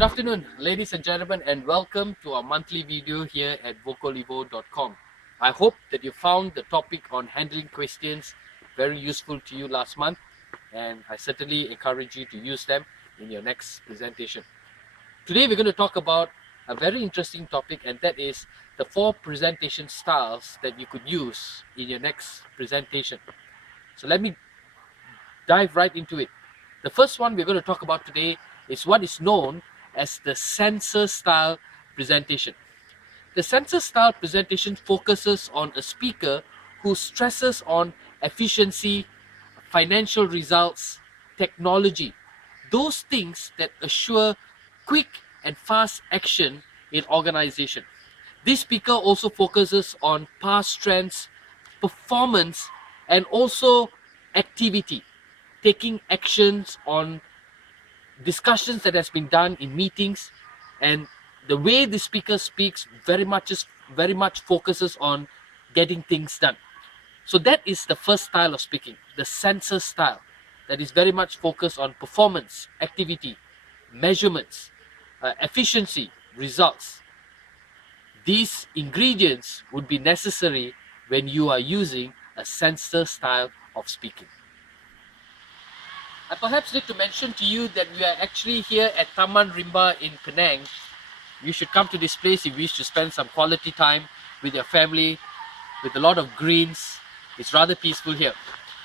Good afternoon, ladies and gentlemen, and welcome to our monthly video here at vocalivo.com. I hope that you found the topic on handling questions very useful to you last month, and I certainly encourage you to use them in your next presentation. Today we're going to talk about a very interesting topic, and that is the 4 presentation styles that you could use in your next presentation. So let me dive right into it. The first one we're going to talk about today is what is known as the sensor style presentation. The sensor style presentation focuses on a speaker who stresses on efficiency, financial results, technology, those things that assure quick and fast action in organization. This speaker also focuses on past trends, performance, and also activity, taking actions on discussions that has been done in meetings, and the way the speaker speaks very much focuses on getting things done. So that is the first style of speaking, the sensor style, that is very much focused on performance, activity, measurements, efficiency, results. These ingredients would be necessary when you are using a sensor style of speaking. I perhaps need to mention to you that we are actually here at Taman Rimba in Penang. You should come to this place if you wish to spend some quality time with your family, with a lot of greens. It's rather peaceful here.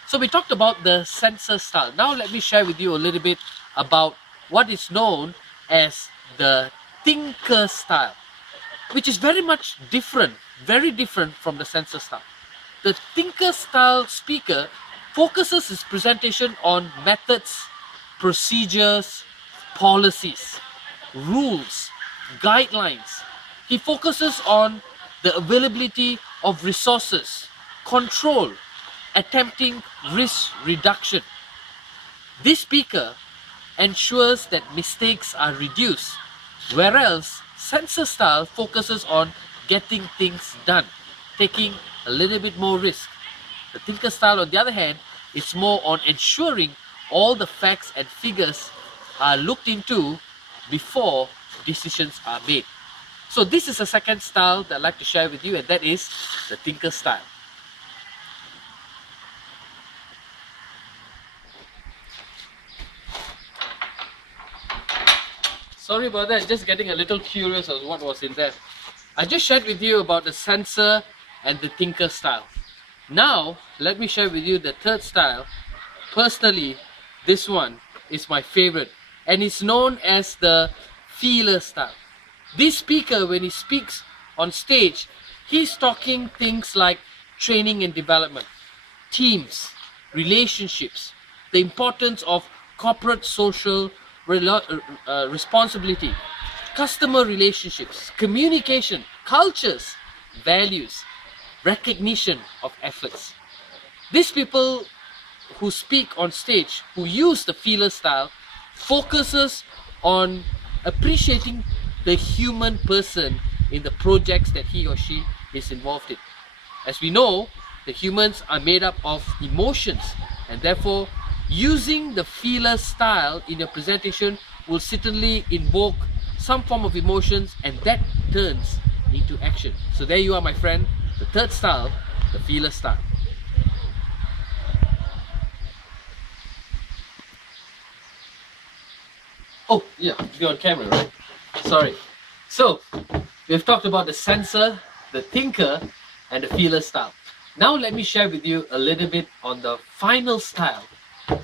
So we talked about the sensor style. Now let me share with you a little bit about what is known as the thinker style, which is very much different, very different from the sensor style. The thinker style speaker focuses his presentation on methods, procedures, policies, rules, guidelines. He focuses on the availability of resources, control, attempting risk reduction. This speaker ensures that mistakes are reduced, whereas sensor style focuses on getting things done, taking a little bit more risk. The thinker style, on the other hand, is more on ensuring all the facts and figures are looked into before decisions are made. So this is a second style that I'd like to share with you, and that is the thinker style. Sorry about that, just getting a little curious of what was in there. I just shared with you about the sensor and the thinker style. Now, let me share with you the third style. Personally, this one is my favorite, and it's known as the feeler style. This speaker, when he speaks on stage, he's talking things like training and development, teams, relationships, the importance of corporate social responsibility, customer relationships, communication, cultures, values, recognition of efforts. These people who speak on stage, who use the feeler style, focuses on appreciating the human person in the projects that he or she is involved in. As we know, the humans are made up of emotions, and therefore using the feeler style in your presentation will certainly invoke some form of emotions, and that turns into action. So there you are, my friend. The third style, the feeler style. Oh, yeah, you're on camera, right? Sorry. So, we've talked about the sensor, the thinker, and the feeler style. Now let me share with you a little bit on the final style,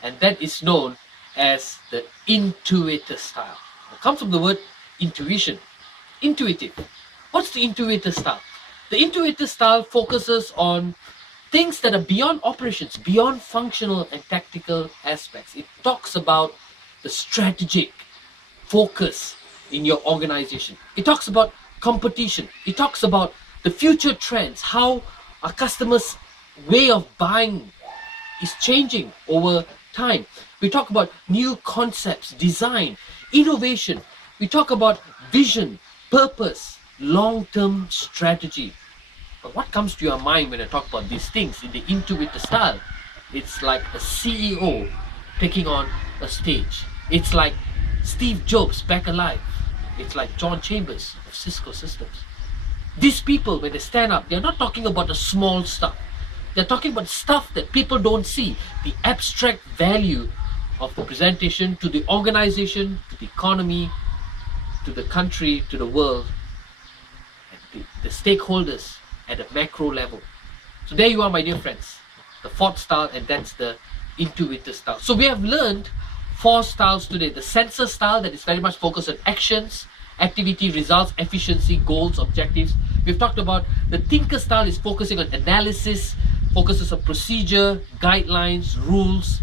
and that is known as the intuitor style. It comes from the word intuition. Intuitive. What's the intuitor style? The intuitor style focuses on things that are beyond operations, beyond functional and tactical aspects. It talks about the strategic focus in your organization. It talks about competition. It talks about the future trends, how our customers' way of buying is changing over time. We talk about new concepts, design, innovation. We talk about vision, purpose, long-term strategy. But what comes to your mind when I talk about these things in the intuitor style? It's like a CEO taking on a stage. It's like Steve Jobs back alive. It's like John Chambers of Cisco Systems. These people, when they stand up, they're not talking about the small stuff. They're talking about stuff that people don't see. The abstract value of the presentation to the organization, to the economy, to the country, to the world, and the stakeholders at a macro level. So there you are, my dear friends. The fourth style, and that's the intuitive style. So we have learned 4 styles today. The sensor style, that is very much focused on actions, activity, results, efficiency, goals, objectives. We've talked about the thinker style, is focusing on analysis, focuses on procedure, guidelines, rules.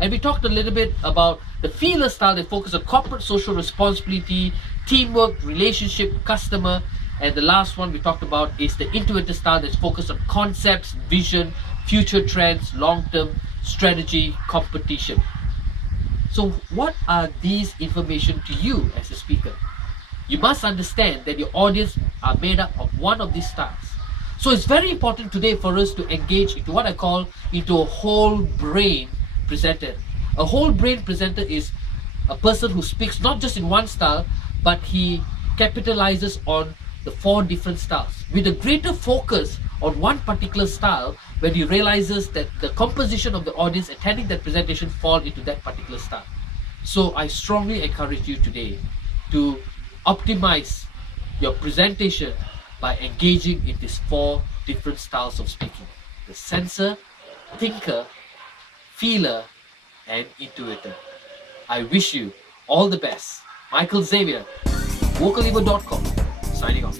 And we talked a little bit about the feeler style, that focuses on corporate social responsibility, teamwork, relationship, customer. And the last one we talked about is the intuitive style, that's focused on concepts, vision, future trends, long-term strategy, competition. So what are these information to you as a speaker? You must understand that your audience are made up of one of these styles. So it's very important today for us to engage into what I call into a whole brain presenter. A whole brain presenter is a person who speaks not just in one style, but he capitalizes on the 4 different styles with a greater focus on one particular style, when he realizes that the composition of the audience attending that presentation fall into that particular style. So I strongly encourage you today to optimize your presentation by engaging in these 4 different styles of speaking: the sensor, thinker, feeler, and intuitor. I wish you all the best. Michael Xavier, vocalivo.com, signing off.